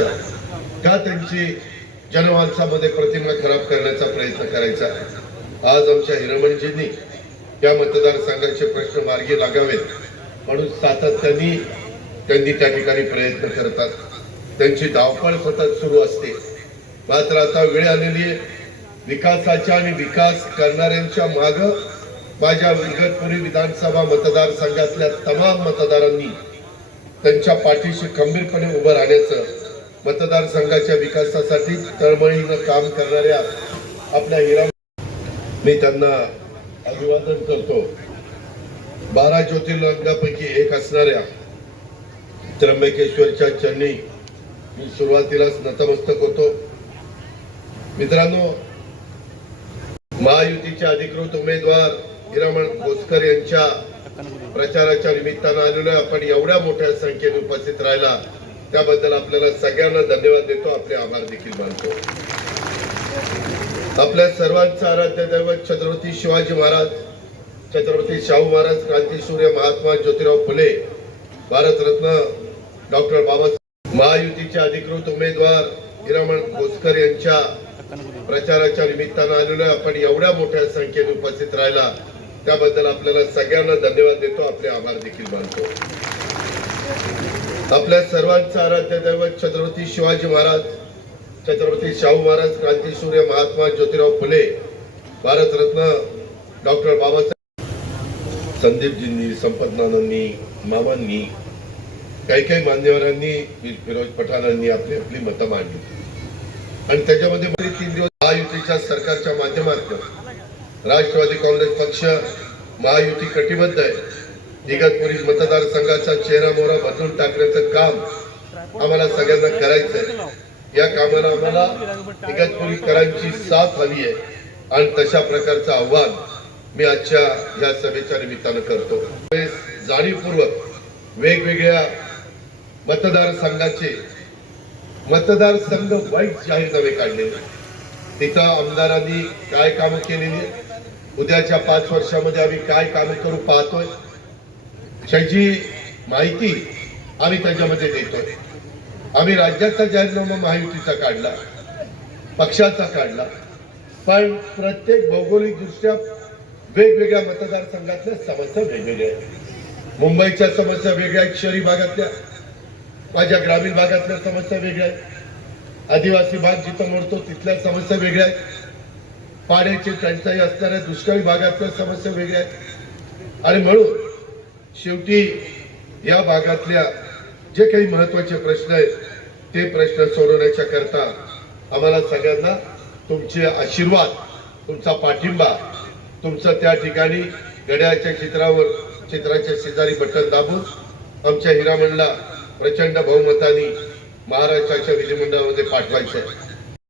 का त्यांची जनमानसामध्ये प्रतिमा खराब करण्याचा प्रयत्न करायचा? आज आमच्या हिरमणजींनी या मतदारसंघाचे प्रश्न मार्गी लागावेत. म्हणून सातत्याने त्यांनी त्या ठिकाणी प्रयत्न करतात. त्यांची धावपळ सतत सुरू असते. मात्र आता वेळ आलेली आहे. विकासाच्या आणि विकास करणाऱ्यांच्या माग माझ्या विगतपुरी विधानसभा मतदारसंघातल्या तमाम मतदारांनी त्यांच्या पाठीशी खंबीरपणे उभं राहण्याचं मतदारसंघाच्या विकासासाठी तळमळीनं काम करणाऱ्या आपल्या हिरा मी त्यांना अभिवादन करतो. बारा ज्योतिर्लिंगापैकी एक असणाऱ्या त्र्यंबकेश्वरच्या चरणी मी सुरुवातीलाच नतमस्तक होतो. मित्रांनो महायुतीचे अधिकृत उमेदवार हिरामण खोसकर यांच्या प्रचाराच्या निमित्तानं आलेलो आपण एवढ्या मोठ्या संख्येने उपस्थित राहिला. त्याबद्दल आपल्याला सगळ्यांना धन्यवाद देतो. आपले आभार देखील मानतो. आपल्या सर्वांचं आराध्य दैवत छत्रपती शिवाजी महाराज छत्रपती शाहू महाराज क्रांतीसूर्य महात्मा ज्योतिराव फुले भारतरत्न डॉक्टर बाबासाहेब महायुतीचे अधिकृत उमेदवार हिरामण खोसकर यांच्या प्रचाराच्या निमित्तानं आलेलो आपण एवढ्या मोठ्या संख्येने उपस्थित राहिला. त्याबद्दल आपल्याला सगळ्यांना धन्यवाद देतो. आपले आभार देखील मानतो. आपल्या सर्वांचं आराध्य दैवत छत्रपती शिवाजी महाराज छत्रपती शाहू महाराज क्रांतीसूर्य महात्मा ज्योतिराव फुले भारतरत्न डॉक्टर बाबासाहेब संदीपजींनी संपतनानांनी मामांनी काही काही मान्यवरांनी फिरोज पठाणांनी आपली आपली मतं मांडली. आणि त्याच्यामध्ये तीन दिवस महायुतीच्या सरकारच्या माध्यमातून राष्ट्रवादी काँग्रेस पक्ष महायुती कटिबद्ध आहे. इगतपुरी मतदारसंघाचा चेहरा मोहरा बदलून टाकण्याचं काम आम्हाला सगळ्यांना करायचं आहे या कामाला आम्हाला इगतपुरीकरांची साथ हवी आहे. आणि तशा प्रकारचं आव्हान मी आजच्या या सभेच्या निमित्तानं करतो. जाणीवपूर्वक वेगवेगळ्या मतदारसंघाचे मतदारसंघ वाईट जाहीरनामे काढलेले तिथं आमदारांनी काय कामं केलेली? उद्याच्या पाच वर्षामध्ये आम्ही काय कामं करू पाहतोय? त्याची माहिती आम्ही त्याच्यामध्ये देतो आम्ही राज्याचा जाहीरनामा महायुतीचा काढला पक्षाचा काढला पण प्रत्येक भौगोलिकदृष्ट्या वेगवेगळ्या मतदारसंघातल्या समस्या वेगवेगळ्या आहेत. मुंबईच्या समस्या वेगळ्या आहेत शहरी भागातल्या माझ्या ग्रामीण भागातल्या समस्या वेगळ्या आहेत. आदिवासी भाग जिथं मोडतो तिथल्या समस्या वेगळ्या आहेत. पाण्याची टंचाई असणाऱ्या दुष्काळी भागातल्या समस्या वेगळ्या आहेत. आणि म्हणून शेवटी या भागातल्या जे काही महत्त्वाचे प्रश्न आहेत ते प्रश्न सोडवण्याच्या करता आम्हाला सगळ्यांना तुमचे आशीर्वाद तुमचा पाठिंबा तुमचं त्या ठिकाणी गड्याच्या चित्रावर चित्राच्या शेजारी बटन दाबून आमच्या हिरामणला प्रचंड बहुमताने महाराष्ट्राच्या विधिमंडळामध्ये पाठवायचं आहे.